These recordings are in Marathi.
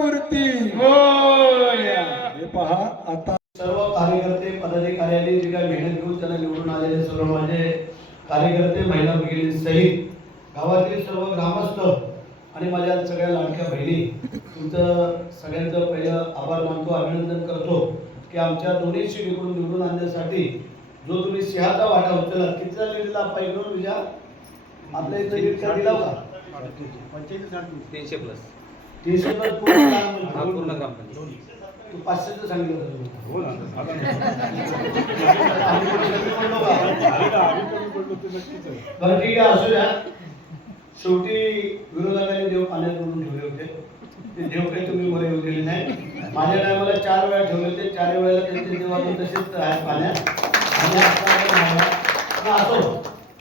मूर्ती पहा आता सर्व कार्यकर्ते पदाधिकाऱ्यांनी जी काही मेहनत घेऊन त्यांना निवडून आलेले सर्व माझे कार्यकर्ते महिला भगिनी सहित गावातील सर्व ग्रामस्थ आणि माझ्या सगळ्या लाडक्या बहिणी तुमचं सगळ्यांचं पहिलं आभार मानतो, अभिनंदन करतो की आमच्या दोन्ही शिडीकडून निवडून आणण्यासाठी जो तुम्ही सिंहाचा वाटा उचलला. कितीचा लीड दिला पाहिजे तुझ्या आपल्या इथं लीड का दिला होता 300 प्लस 300 प्लस पूर्ण ग्रामपंचायत तू 500चं सांगितलं बरं ठीक आहे, असू द्या. शेवटी विरोधकांनी देव पाण्यात म्हणून ठेवले होते. ते देव काही तुम्ही वर येऊ दिले नाही. माझ्या टायमाला 4 वेळा ठेवले होते, 4 वेळेला त्यांचे देव अजून तसेच आहेत पाण्यात. आणि आता असो,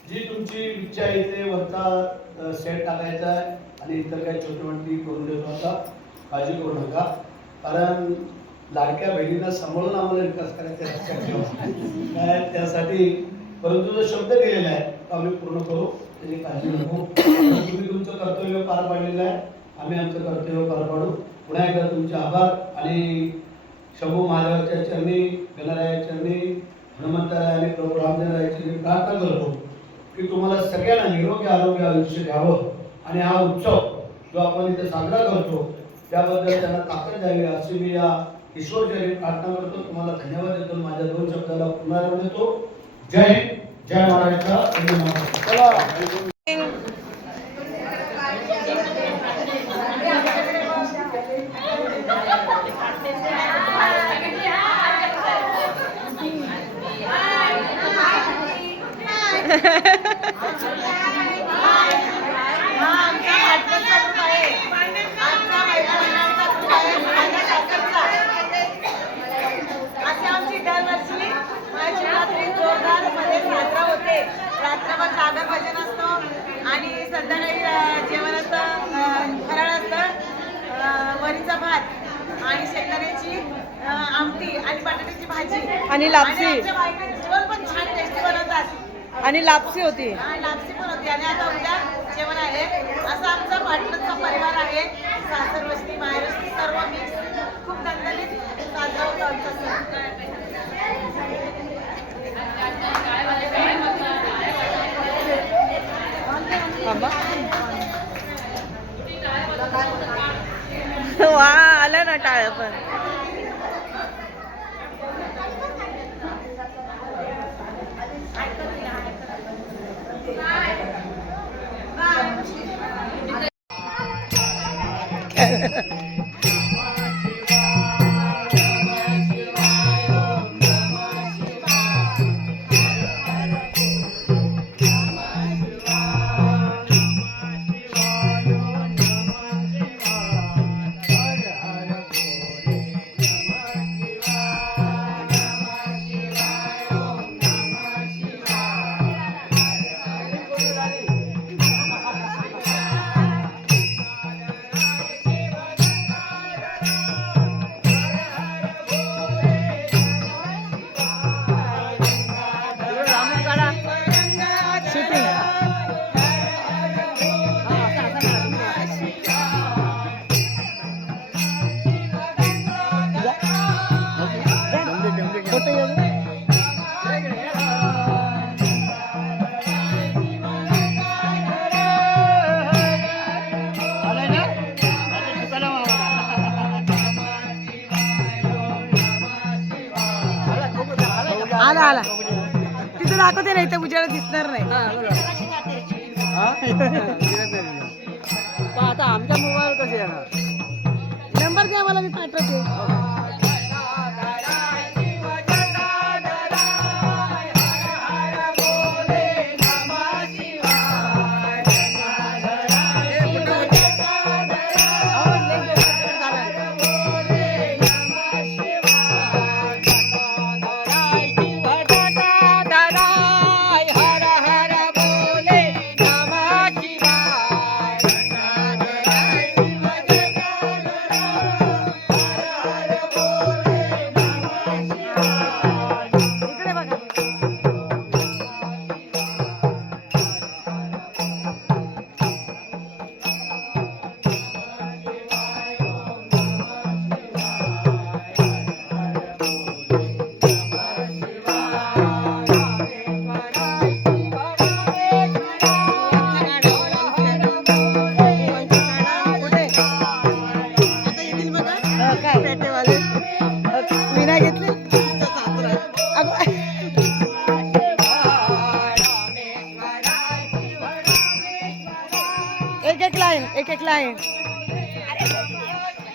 जी तुमची इच्छा आहे ते वरचा सेट टाकायचा आहे आणि इतर काही छोटी मोठी करून देतो. आता काळजी करू नका, कारण लाडक्या बहिणींना सांभाळून आम्हाला विकास करायचा आहे लक्षात ठेवा. काय त्यासाठी परंतु जो शब्द दिलेला आहे तो आम्ही पूर्ण करू, त्याची काळजी नको. तुम्ही तुमचं कर्तव्य पार पाडलेलं आहे, आम्ही आमचं कर्तव्य पार पाडू. पुन्हा एकदा तुमचे आभार आणि शंभू महादेवाच्या चरणी, गणराया चरणी, हनुमंतराय आणि प्रभू रामदेवरायाची चरणी प्रार्थना करतो की तुम्हाला सगळ्यांना निरोगी आरोग्य आयुष्य द्यावं आणि हा उत्सव जो आपण इथे साजरा करतो त्याबद्दल त्यांना ताकद द्यावी अशी मी या ईश्वरचरणी प्रार्थना करतो. तुम्हाला धन्यवाद देतो. माझ्या 2 शब्दाला पुनरावृत्ती देतो. जय हिंद, जय महाराष्ट्र. चला. रात्रभर जागर भजन असतो आणि संध्याकाळी जेवण असतं, फराळ असतं, वरीचा भात आणि शेंगदाण्याची आमटी आणि बटाट्याची भाजी आणि लापसी. आमच्या बायका जेवण पण छान टेस्टी बनवतात आणि लापसी होती. लापसी पण होती. आणि आता उद्या जेवण आहे. असा आमचा पाटणचा परिवार आहे. सासर वस्ती, माहेर वस्ती सर्व मिक्स खूप दणदणीत साजरा होतो आमचा सण. वा, आलं ना टाळ पण. आला आला तिथं दाखवते नाही तर उजेड दिसणार नाही. आता आमच्या मोबाईल कसे येणार? नंबर द्या मला, मी पाठवते. एक एक लाईन एक एक लाईन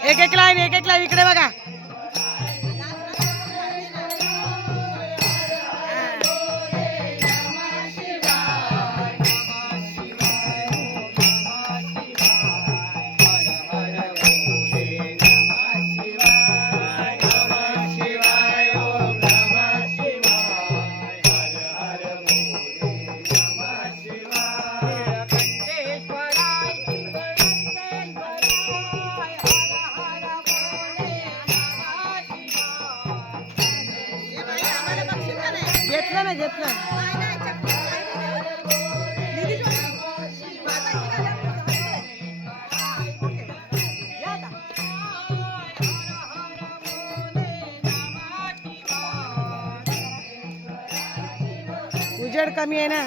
एक एक लाईन एक एक लाईन इकडे बघा. घेतलं ना घेतलं. उजेड कमी आहे ना.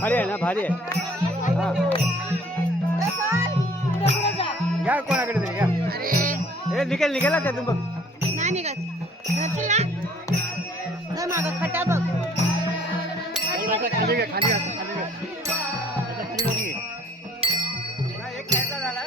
भारी आहे ना, भारी आहे. हा. घ्या कोणाकडे तरी घ्या. हे निघेल ना त्यातून बघ. नाही निघत. मागं खटा बघ. खाली घे, खाली घे. एक साईडला झाला.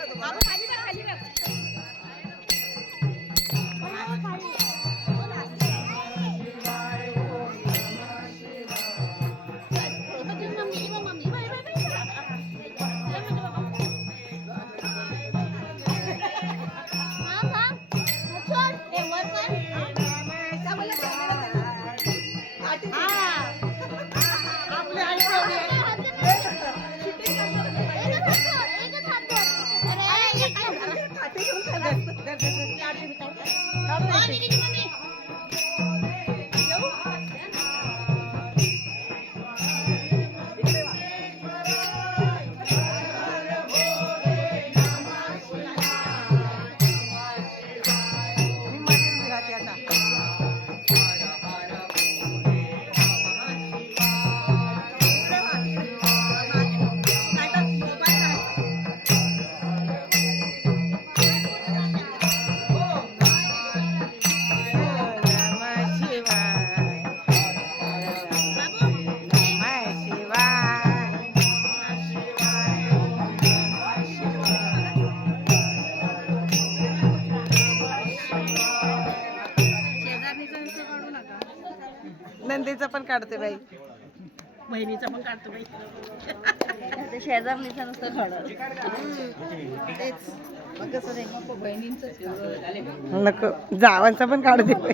नंदीचं पण काढते बाई. बहिणीचा पण काढतो बाई. शेजारणीचं नुसतं खडं. नको जावांचा पण काढते बाई.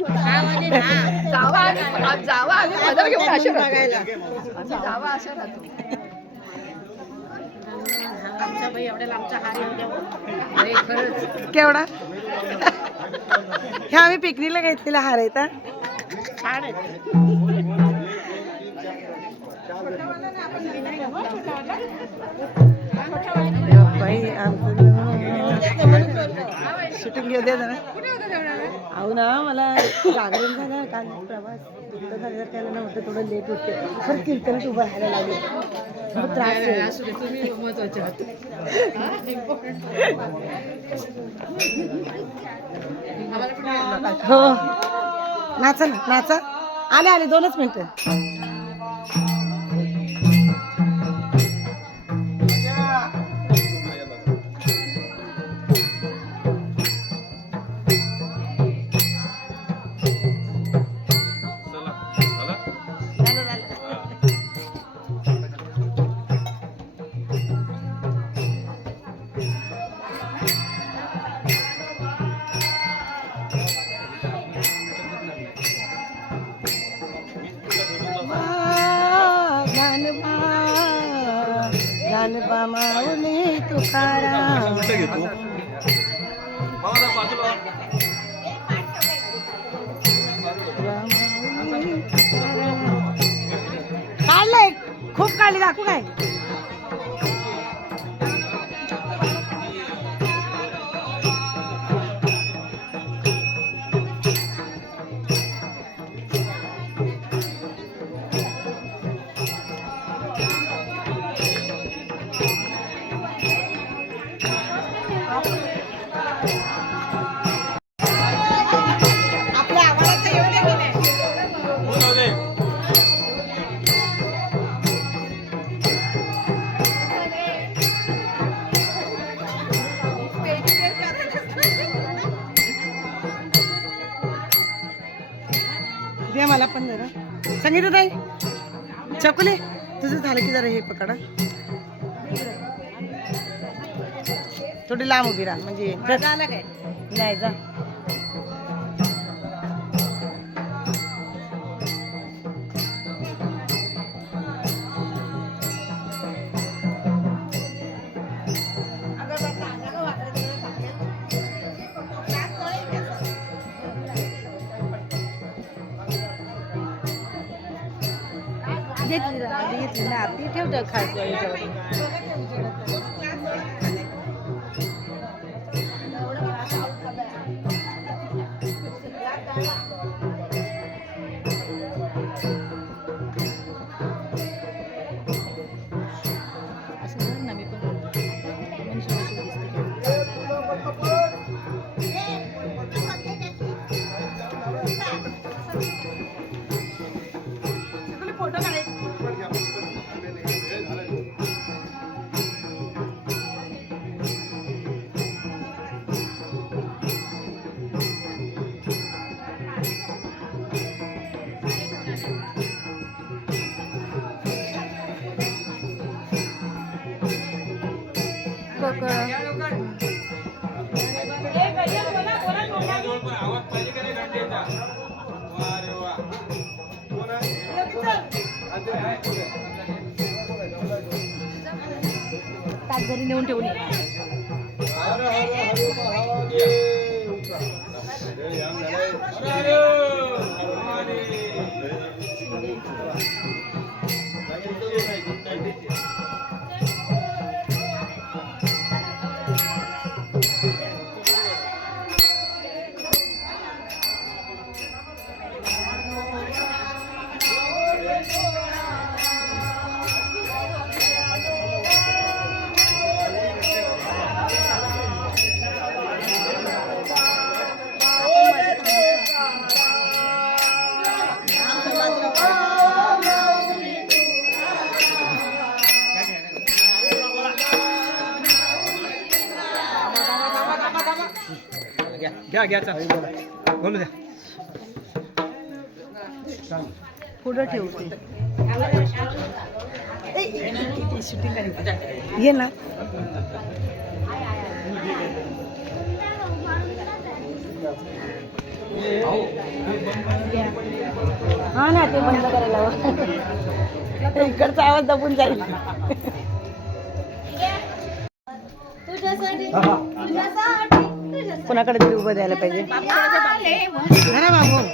आमच्या बाई एवढ्या लांबच्या हार एवढ्या खरंच केवढा ह्या आम्ही पिकनीला घेतलेला हार आहे तर छान आहेत. बाई आमचं शूटिंग घेऊ दे जरा. अहो ना मला जागरण झालं काल प्रवास इतकं झालं त्याला नव्हतं थोडं लेट होते पण कीर्तनात उभं राहायला लागले खूप त्रास आहे. तुम्ही महत्वाचे आहात. हो नाचा ना नाचा. आले आले 2च मिनिटं. ज्ञानोबा माऊली तुकाराम. काढलंय खूप काढली दाखवू काय. आपल्या आवाजाचं येऊ दे की नाही. मला पण जरा सांगितलं ताई चकुले तुझं झालं की जरा हे पकडा थोडी लांब उभी राहा म्हणजे झालं काय नाही जा घेतली ना ती ठेवतं खायचं याच्यावर फोटो काढायचे ताट घरी नेऊन ठेवून ये. घ्या घ्या चालेल बोलू द्या पुढं ठेवते शूटिंग करायची ये ना हा ना ते बंद करायला हवं. इकडचा आवाज दबून जाईल. कोणाकडे तरी उभं द्यायला पाहिजे ना बाबू.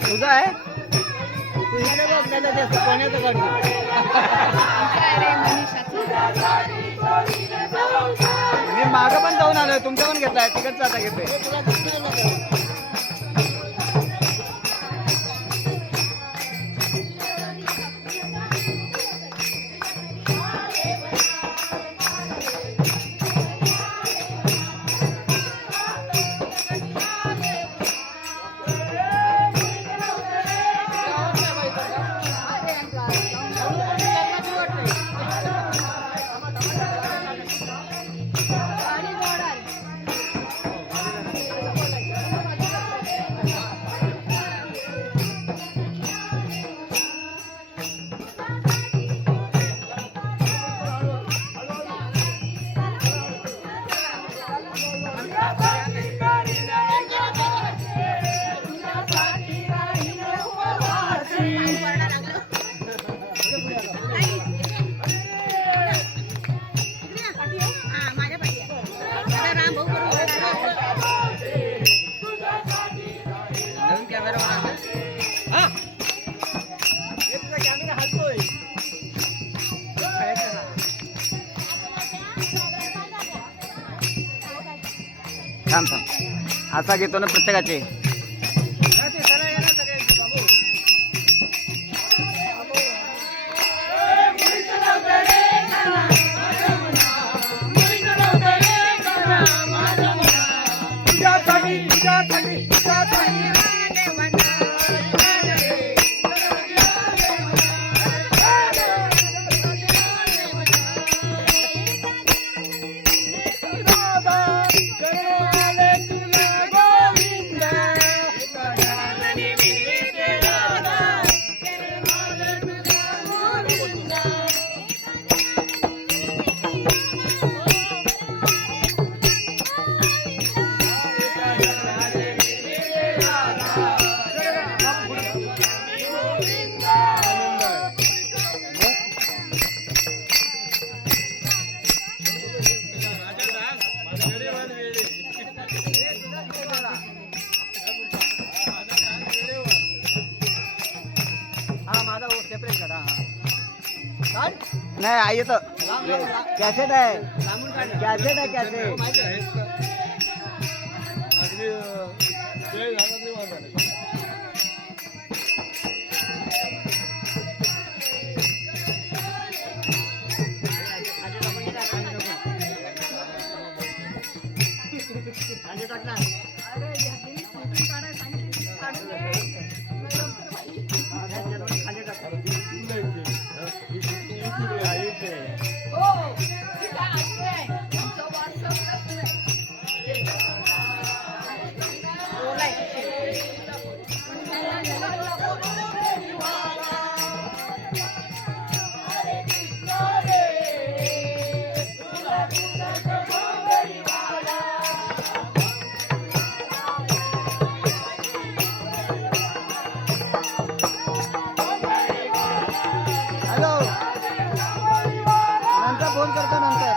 तुझा आहे कोण्याचं मी मागं पण जाऊन आलोय तुमच्या पण घेतलाय तिकडचा आता घेतोय. थांब थांब असा घेतो ना प्रत्येकाचे. नाही आई येतं कॅसेट आहे कॅसेट आहे कॅसेट. फोन करतो नंतर.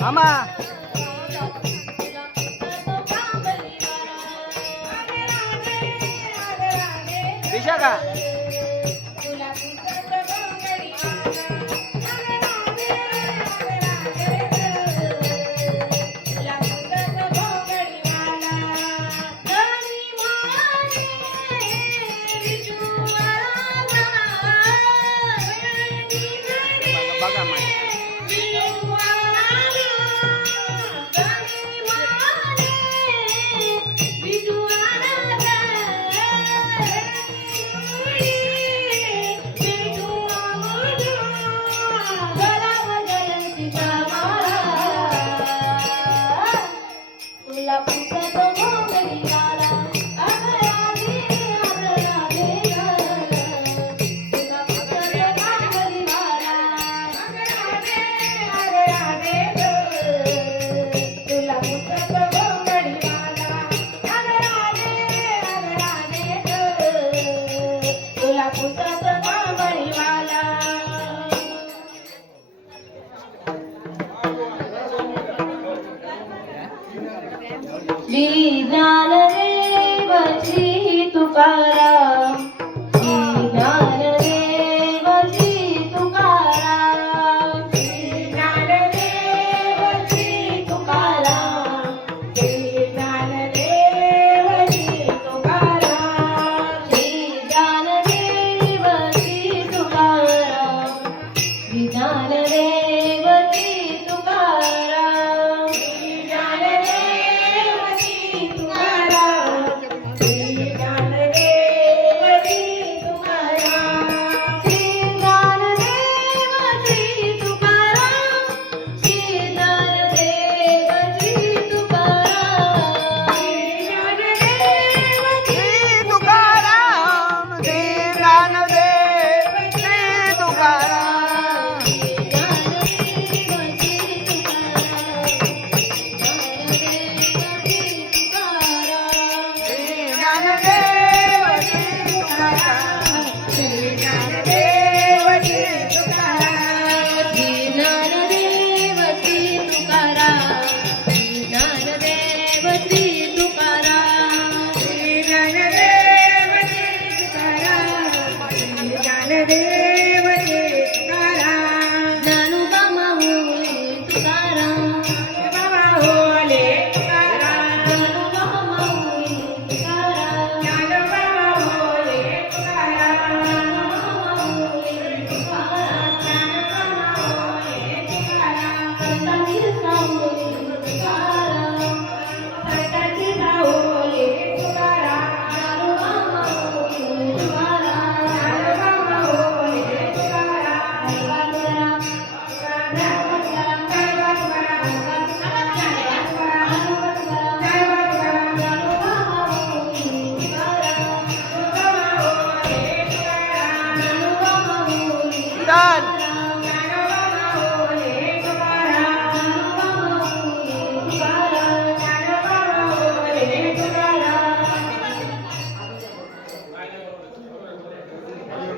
मामा दिशा का बघा श्री ज्ञानदेव श्री तुकाराम, श्री ज्ञानदेव श्री तुकाराम, श्री ज्ञानदेव श्री तुकाराम, श्री ज्ञानदेव श्री तुकाराम, श्री ज्ञानदेव श्री तुकाराम, श्री ज्ञानदेव श्री तुकाराम, श्री ज्ञानदेव श्री तुकाराम, श्री ज्ञानदेव श्री तुकाराम, श्री ज्ञानदेव श्री तुकाराम, श्री ज्ञानदेव श्री तुकाराम, श्री ज्ञानदेव श्री तुकाराम, श्री ज्ञानदेव श्री तुकाराम, श्री ज्ञानदेव श्री तुकाराम, श्री ज्ञानदेव श्री तुकाराम, श्री ज्ञानदेव श्री तुकाराम, श्री ज्ञानदेव श्री तुकाराम, श्री ज्ञानदेव श्री तुकाराम, श्री ज्ञानदेव श्री तुकाराम, ज्ञानोबा माऊली तुकाराम, बाबा होले तुकाराम, ज्ञानोबा माऊली तुकाराम, ज्ञानोबा होले तुकाराम, ज्ञानोबा माऊली तुकाराम, संतांची सावली तुकाराम, संतांची सावली तुकाराम, ज्ञानोबा माऊली तुकाराम, ज्ञानोबा होले तुकाराम, ज्ञानोबा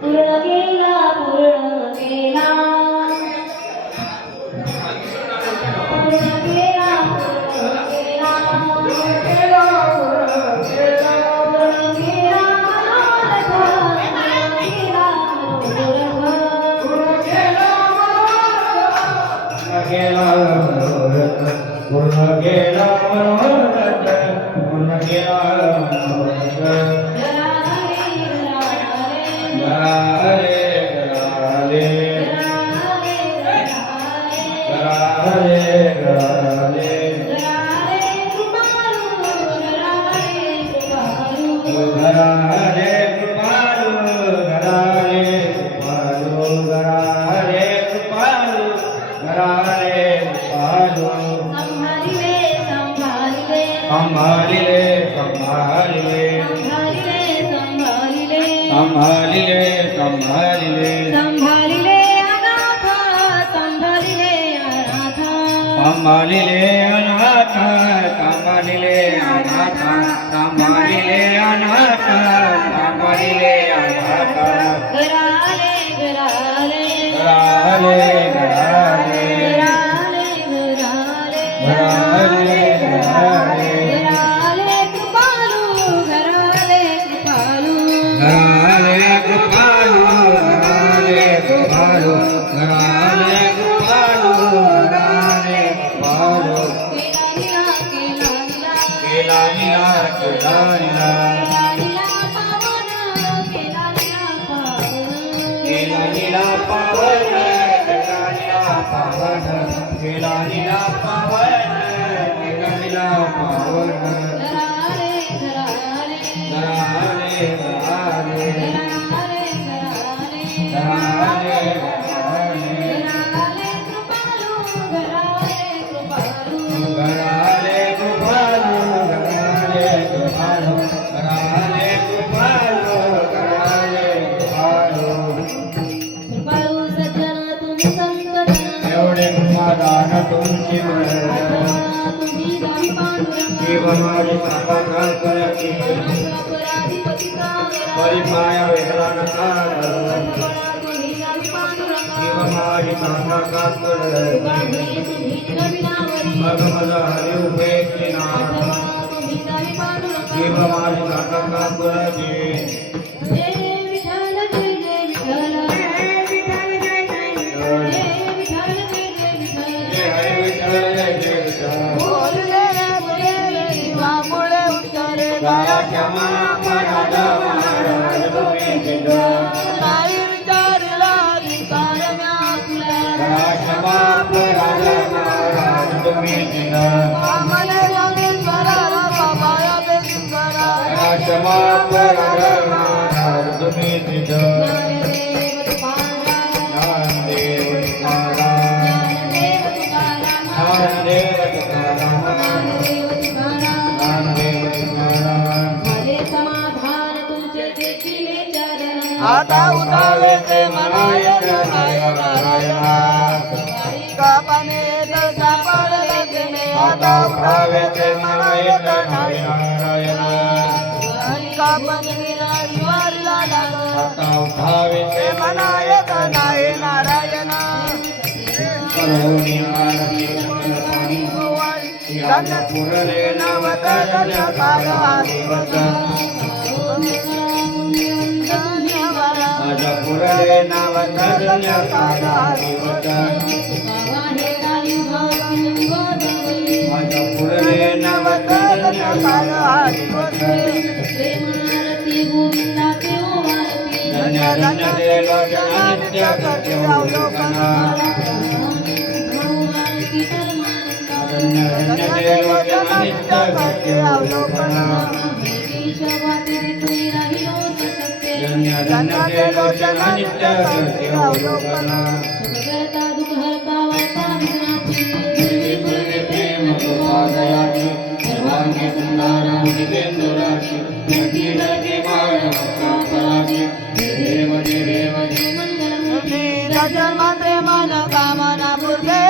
पूर्ण केला पूर्ण केला पूर्ण केला पूर्ण केला पूर्ण केला पूर्ण केला मनोरथ पूर्ण केला मनोरथ, पूर्ण केला मनोरथ. गरारे गरारे गरारे गरारे गरारे कृपालु गरारे कृपालु गरारे कृपालु गरारे कृपालु. संभालिले संभालिले संभालिले संभालिले संभालिले अनाथ संभालिले अनाथ संभालिले अनाथ संभालिले अनाथ संभालिले अनाथ संभालिले अनाथ. घराले घराले गराले गराले घराले घराले गराले गराले घराले कृपालू घराले कृपालू गराले कृपालु गराले कृपालु गराले कृपालु गराले कृपालु. केला लीला केला लीला केला लीला पावन, केला लीला पावन, केला लीला पावन, केला लीला पावन. गराले गराले गराले गराले गराले कृपालु गराले कृपालु गराले कृपालु गराले कृपालु. एवढे कृपादान तुमची जीवन माझी साकार करती परिमाया वेगळा नका जीवन माझी साकार करती मग मला हरी उपेक्षिना जय विठ्ठल जय जय विठ्ठल जय विठ्ठल जय जय विठ्ठल बोलले रे बोलले जीवामुळे उत्तरे नाही विचारला विकार आम्हाला योगेश्वराला बाबाया बेगेश्वरा आता उतावे ते मनायन नारायणा कापाने तर सापडले ते आता उतावे ते मनायन नारायणा कापाने वारीला लागला ते मनायक नाही नारायणा पुरले नवत काळ पुरले नवत काळ पुरले नवत काळ धन्य धन्य देलोचनानित्य करते अवलोकन धन्य धन्य देलोचनानित्य करते अवलोकन धन्य धन्य देलोचनानित्य करते अवलोकन प्रेम गोपादयाची सर्वांगी सुंदर दिवेंदुराची जन्माते मन कामना पूर्वे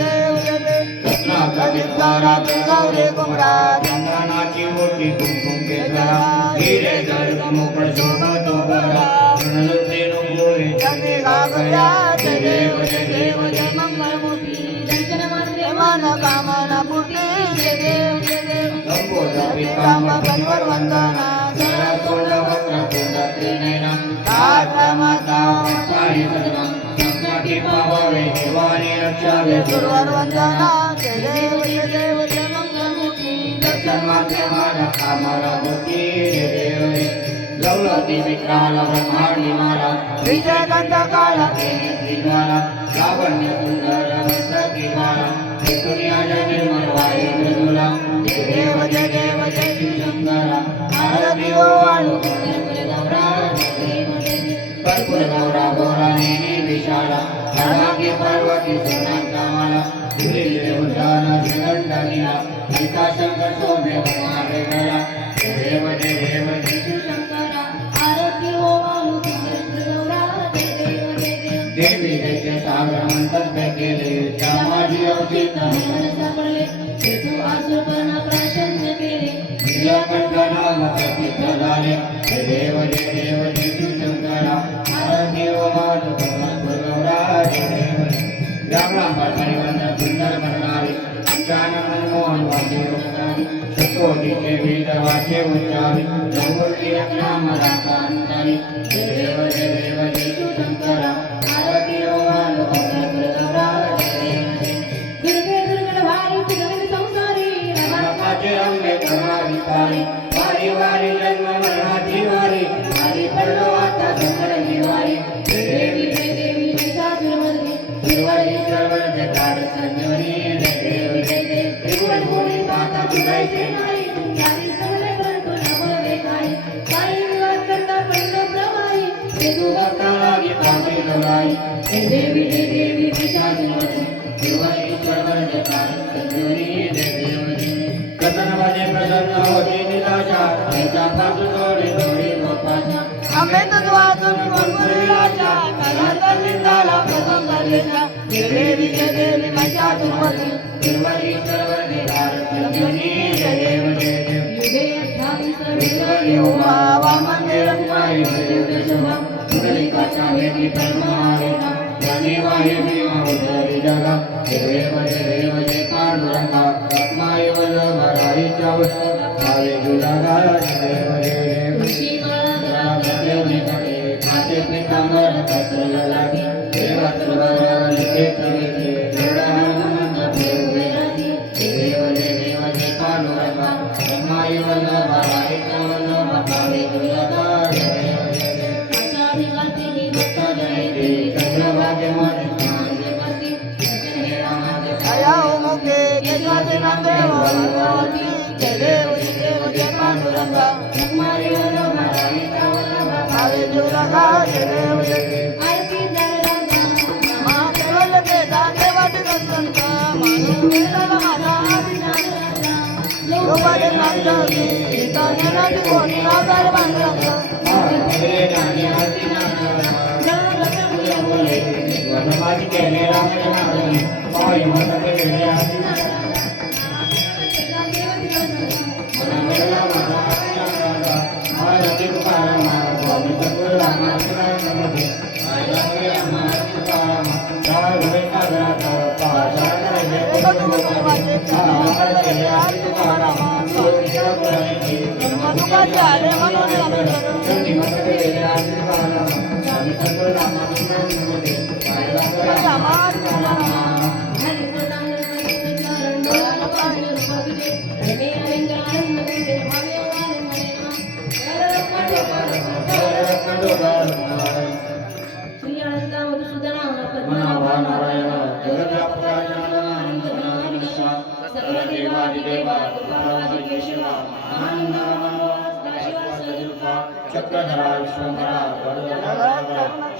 देव गौरे कुमरा चंदनाची मोठी कुंकुम केसरा हिरे जल मुकुट शोभतो बरा नृत्य नुपुरे जय गागुया जय देव जय मंगलमूर्ती मन कामना पूर्वे जय देव लंबोदरी काम गणवर वंदना जरा सोड वक्र तुंड त्रिनयना माता माता पाणी सदना संकटी पावरे हिवानी रक्षावे गुरुवर वंदना जय देव जय मंगलमूर्ती दर्शन माध्यमाला आम्हाला होती रे देव रे लवलती विक्राला ब्रह्मांडी माला विजय गंध काळ श्रीद्वारा लावण्य सुंदर मस्तकी माला दुनिया निर्मल वायू मृदुला देव जय शंकरा आरती ओ वाळू कर्पूर गौरा गोरा नेनी विशाला धनाकी पर्वती सोनांचा माला धुलीले उद्याना श्रीगंध नीला गीता शंकर शोभे भगवाने गला देव शंकरा आरती ओ वालू देवी जैसे सागर मंतव्य केले समाधी अवचित सापडले तू आसुरपणा प्राशंस केले श्रीकंठ नाम प्रसिद्ध झाले देव शंकरा आरती ओ माधव गौरा राम परिवर्ण सुंदर करणारे ज्ञान मनमोहन वाचे शतकोटीचे वेद वाचे उच्चारी जंगोटी नाम रासा अंतरी देव शंकरा आरती ओ माधव गौरा संसारी अंगे करुणाविकारी वारी वारी जन्म मरणाची वारी वारी पडलो आता संकट निवारी देवी महिषासुरमर्दिनी तिरुवरी चळवळचे तार संजीवनी देव त्रिगुण गोरी माता तुझायचे नाही यारी सगळे करतो नववे काही काही विवाद करता पडलो प्रवाही ते तू भक्ता लागी पापी लोराई देवी महिषासुरमर्दिनी तिरुवरी चळवळचे तार संजीवनी देव कथन वाजे प्रसन्न होती निराशा त्याच्या पासून थोडी थोडी मोपाशा आम्ही तर वाचून राजा कला निंदाला प्रथम धरलेला देवी महिषा तुमती तिरुवरी चळवळचे तार संजीवनी देव युगे 28 उमा वामन वायु दिव्य शोभा पुंडलिकाच्या वेदी परमारेना ज्ञानी वायु भीमा उतरी जगा देव जय पांडुरंगा रत्नाय वल्लभ राईच्या वस्त भावे जुलागा देव देव तुळशी माळा गळा देवने कडे काचे पितांबर पत्र लागे देवा तुळा निके तरी जोडा नमन देव राती देव देव जे पांडुरंगा ब्रह्माई वल्लभा एक वल्लभा भावे जुलागा देव देव आषाढी कार्तिकी भक्त जयते चंद्रभागे मध्ये आया हो मोके केशवाचे नामदेव भगवती जय देव जय पांडुरंगा ब्रह्माई वल्लभा एक वल्लभा भावे जुलागा जय देव आरती दरराजा महादेवाला ते दातेवादी संत मानू वेळाला माझा अभिमान लोकाले नाचवली गीताने नाच कोणी आधार बांधला आले श्री अनंत मधुसूदना पद्मनाभा नारायण जगद्व्यापका जनार्दन विनाशा सकल देवादिदेवा कृपावादी केशवा आनंद चक्रधरा विश्वंभरा गरुडधरा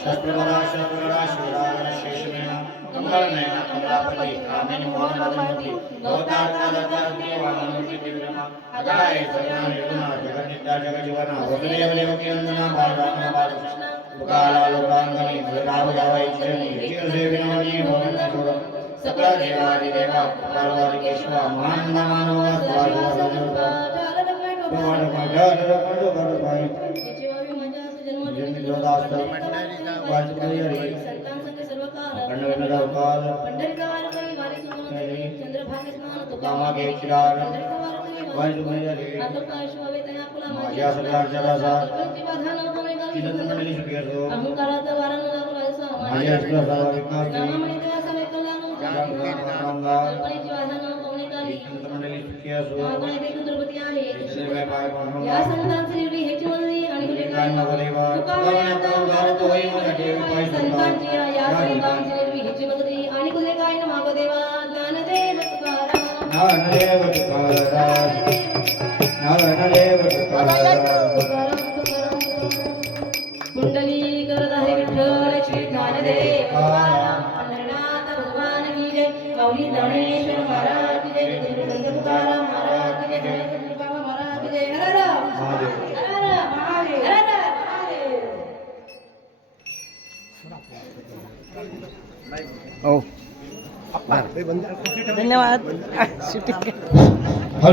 शस्त्रधरा शस्त्रधरा शिवराधरा शेषमेना कमलनयना कमलापति कामिनी मोहनमती गौतारकादता देवानंदी दिव्यमा अगाय सजना निर्गुणा जगन्नित्या जगजीवना वसुदेव देवकी नंदना बालराम बालकृष्ण उकाला लोकांगनी भैराव जावै चरणी चिरसेविनवनी गोविंद चूड़ सकल देवादिदेवा कृपावादी केशवा महानंद मानव स्वाहा या संतांची निर्वी हेची मंडळी आणि संतांची या संतांची निर्वी हेची मंडळी आणि कुठे काय न मागो देवा ज्ञानदेव तुकाराम कुंडली करधारे विठ्ठल श्री ज्ञानदेव तुकाराम पंढरीनाथ भगवान की जय माऊली ज्ञानेश्वर महाराज की जय संत तुकाराम महाराज की जय जय बाबा महाराज की जय हर हो धन्यवाद शूटिंग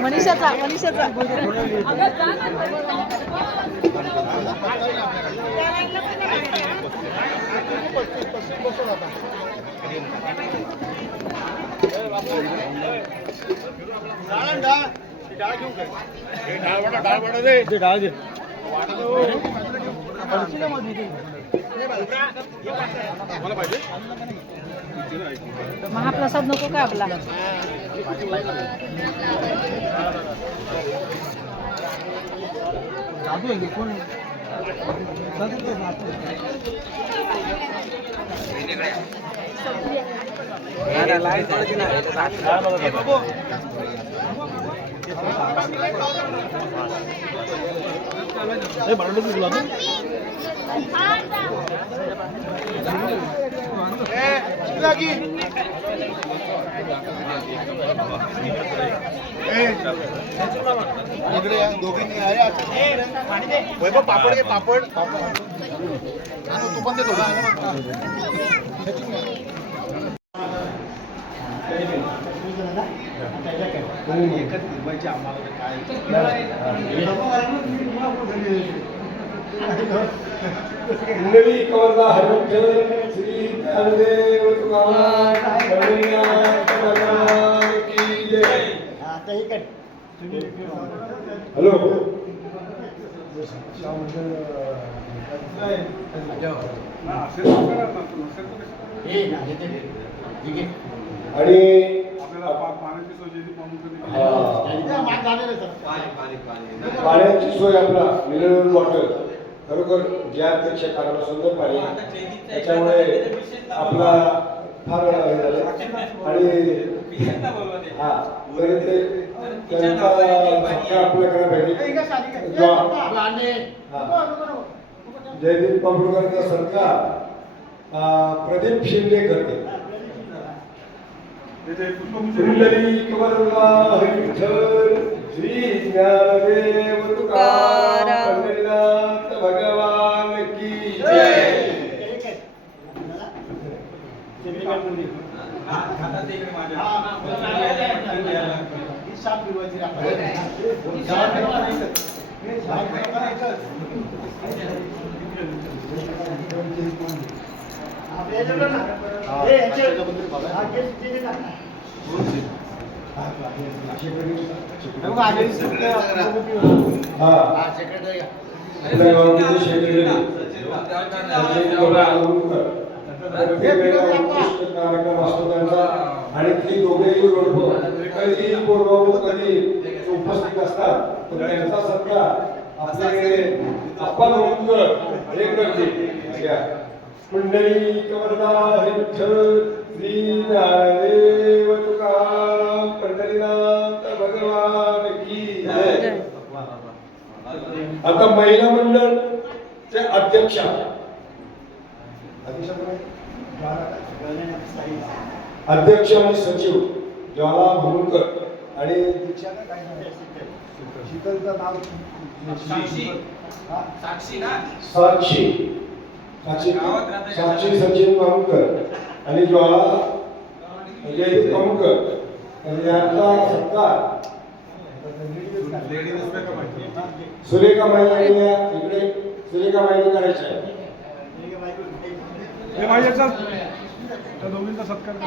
मनीषाचा महाप्रसाद नको का आपला वैभव पापड घे पापड तू पण दे थोडा कुंडली कवरला हरिविठ्ठल श्री ज्ञानदेव तुकाराम की जय. हॅलो आणि पाण्याची सोय आपला मिनरल वॉटर खरोखर ज्यापेक्षा काढायला सुंदर पाणी त्याच्यामुळे आपला फार हे झालं आणि हा तरी ते त्यांचा आपल्याकडे पाहिजे जयदीप पापडकरांचा सरकार प्रदीप शिंदे करते कुंडली कवरला हरिविठ्ठल श्री ज्ञानदेव तुकाराम पंढरीनाथ भगवान की जय. कार्यक्रम असतो त्यांचा आणि ती दोघेही लोक कधी कधी उपस्थित असतात तर त्यांचा सत्कार आपल्याकडे आपण हे करते. कुंडली कवरला हरिविठ्ठल श्री ज्ञानदेव तुकाराम पंढरीनाथ भगवान की जय. आता महिला मंडळ चे अध्यक्ष आणि सचिव ज्वाला भमुलकर आणि साक्षी सचिन भमुलकर आणि ज्वाला जयदीप भमुलकर यांचा सत्कार सुरेखा महिला इकडे सुरेखा महिला करायच्या आहे. हे माझ्याचा त्या दोघींचा सत्कार कर.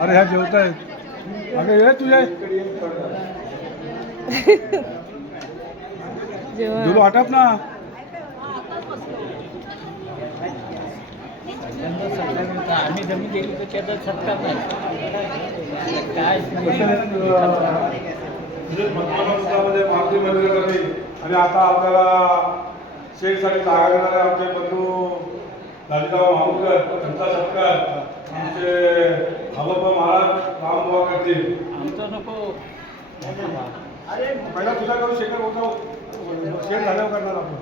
अरे ह्या जेवतायत. अगं ये तुझे दुलो आटाप ना. आम्ही जमीन गेली तर त्याचा सत्कार नाही काय मागणी मंदिर करणे आणि आता आपल्याला शेखसाठी जागा देणारे आमचे बंधू दाजीराव माहुरकर त्यांचा सत्कार आमचे हवप्पा महाराज राम उभा करतील. आमचं नको पहिला तुझा करू शेखर होता शेख झाल्यावर करणार आपण.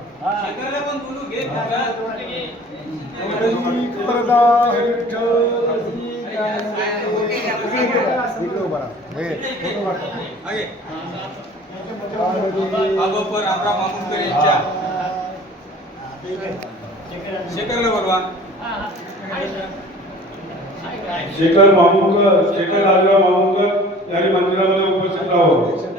शेखर मामुलकर शेखर राजराव मामुलकर यांनी मंदिरामध्ये उपस्थित राहावं.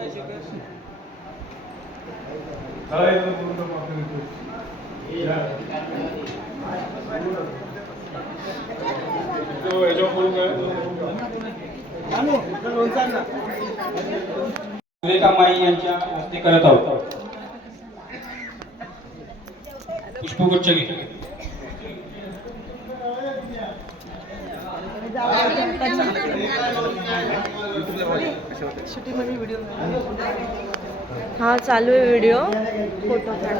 सुरेखामाई यांच्या हस्ते करत आहोत. पुष्पगुच्छ घे. हा चालू आहे व्हिडिओ. फोटो काढ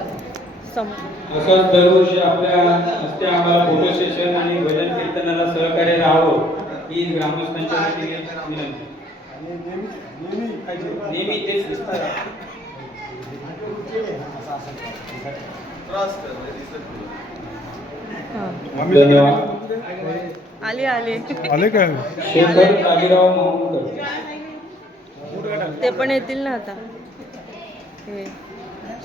समोर. असंच दरवर्षी आपल्या हस्ते आम्हाला फोटो सेशन आणि भजन कीर्तनाला सहकार्य राहावं ही ग्रामस्थांच्या वतीने विनंती. नेहमी तेच दिसतात. धन्यवाद. आले आले आले काय? शेखर दाजीराव मामुलकर ते पण येतील ना आता. हे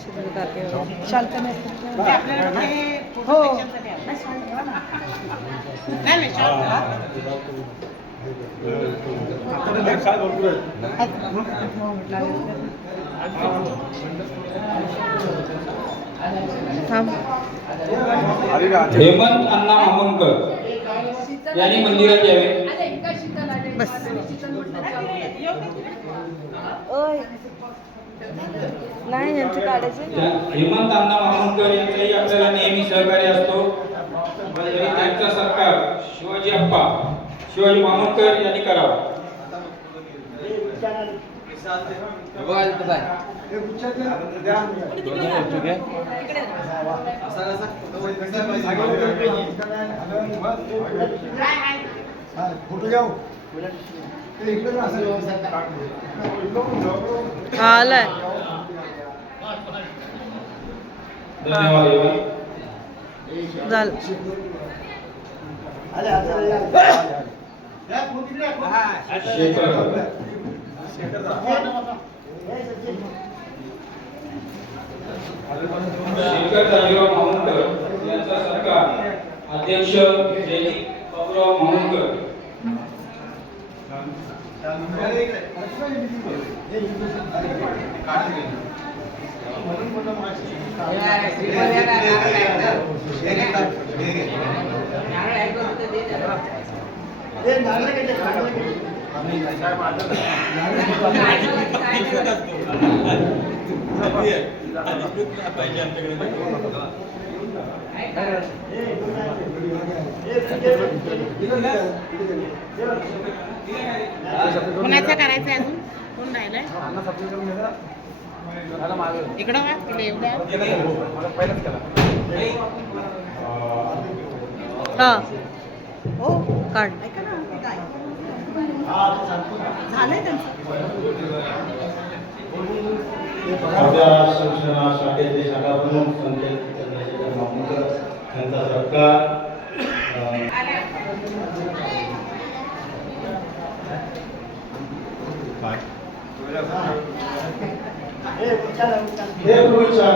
शिंदे काके म्हणजे आपल्याला हे फोटो सेक्शनसाठी आहे. नाही नाही, थांब. हेमंत अण्णा मामुलकर यांनी मंदिरात यावे. बस. ओय नाही यांचं काढायचं. हेमंत अण्णा मामुलकर यांचाही आपल्याला नेहमी सहकार्य असतो. तरी त्यांचा सत्कार शिवाजी मामुलकर यांनी करावा. आलाय. धन्यवाद. झालं. शेखर दाजीराव मामुलकर यांचा सत्कार अध्यक्ष जयदीप बाबूराव मामुलकर. कोणाचं करायचं अजून? कोण राहिलंय? इकडं वा तिला एवढ्या हा हो काढ. झालंय त्यांचं. आपल्या शिक्षणा शाखेचे शाखा प्रमुख संजय चंद्रशेखर मामुलकर यांचा सत्कार. हे पूर्वीच्या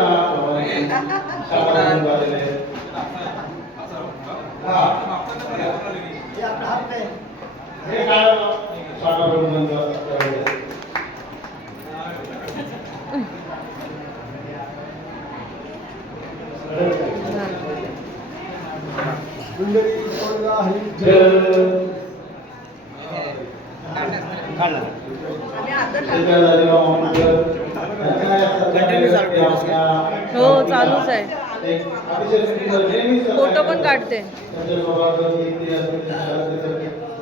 हो चालूच आहे. फोटो पण काढते.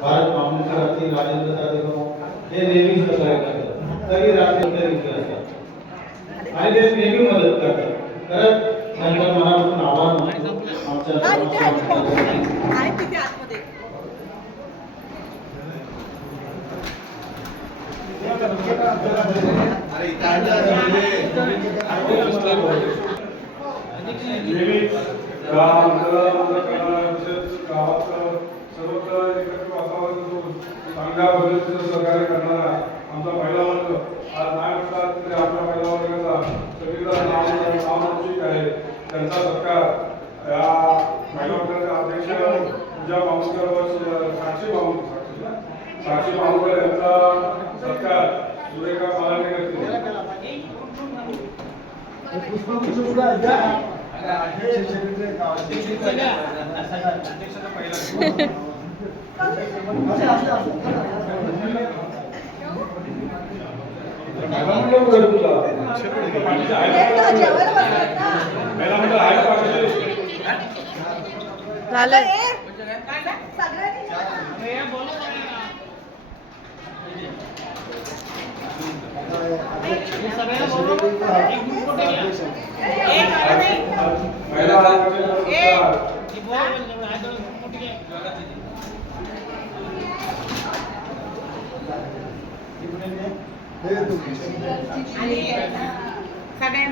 भारत मामुलकर असतील, राजेंद्र जाधव हे नेहमी सहकार्य करतात. तरी रात्री आणि ते नेहमी मदत करतात. खरंच त्यांच्या मनापासून आभार मानतो. आमच्या नेहमी गावात सर्वत्र एकत्र वातावरण करून चांगल्या पद्धतीचं सहकार्य करणारा आमचा महिला वर्ग आज नाही म्हणतात तरी आपल्या महिला वर्गाचा सगळीकडे नामवंचित आहे. त्यांचा सत्कार या महिला वर्गाच्या अध्यक्ष पूजा मामुलकर व साक्षी मामुलकर यांचा सत्कार सुरेखा पालाने करतील. झालंय. सगळ्या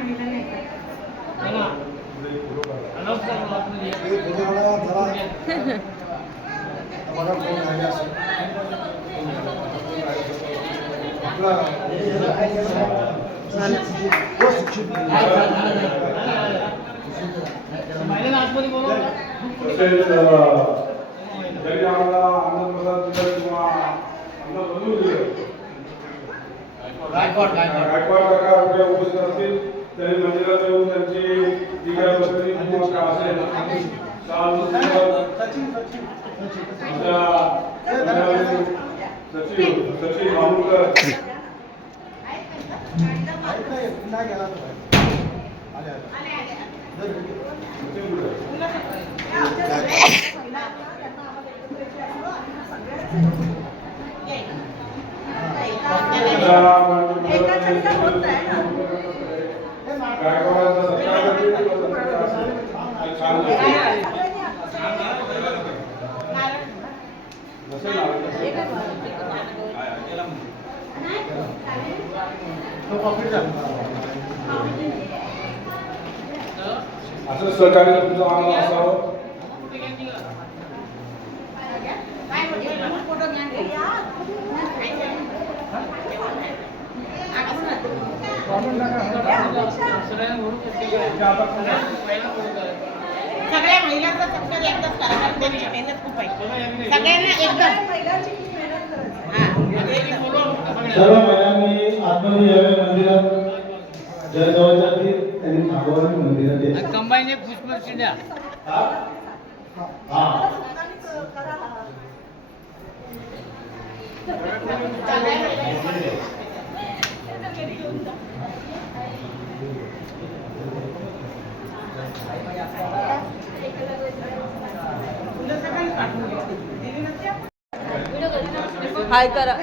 महिलांना तसेच जरी आम्हाला अन्नप्रसाद दिलं किंवा अन्न बनवून दिलं गायकवाड काका आपल्या उपस्थित असतील तरी मंदिरात येऊन त्यांची जी काही वस्तू किंवा काय असेल सचिव मामुलकर असं सहकार्य तुमचं आम्हाला असावं. सगळ्या महिलांचा सत्कार एकदाच करा कारण त्यांची मेहनत खूप आहे. सगळ्यांना एकदम सर्व महिलांनी आतमध्ये यावे मंदिरात. जवळच्या त्यांनी थांबवावे मंदिरात. कंबाईन पुष्पवृष्टी द्या. हाय करा.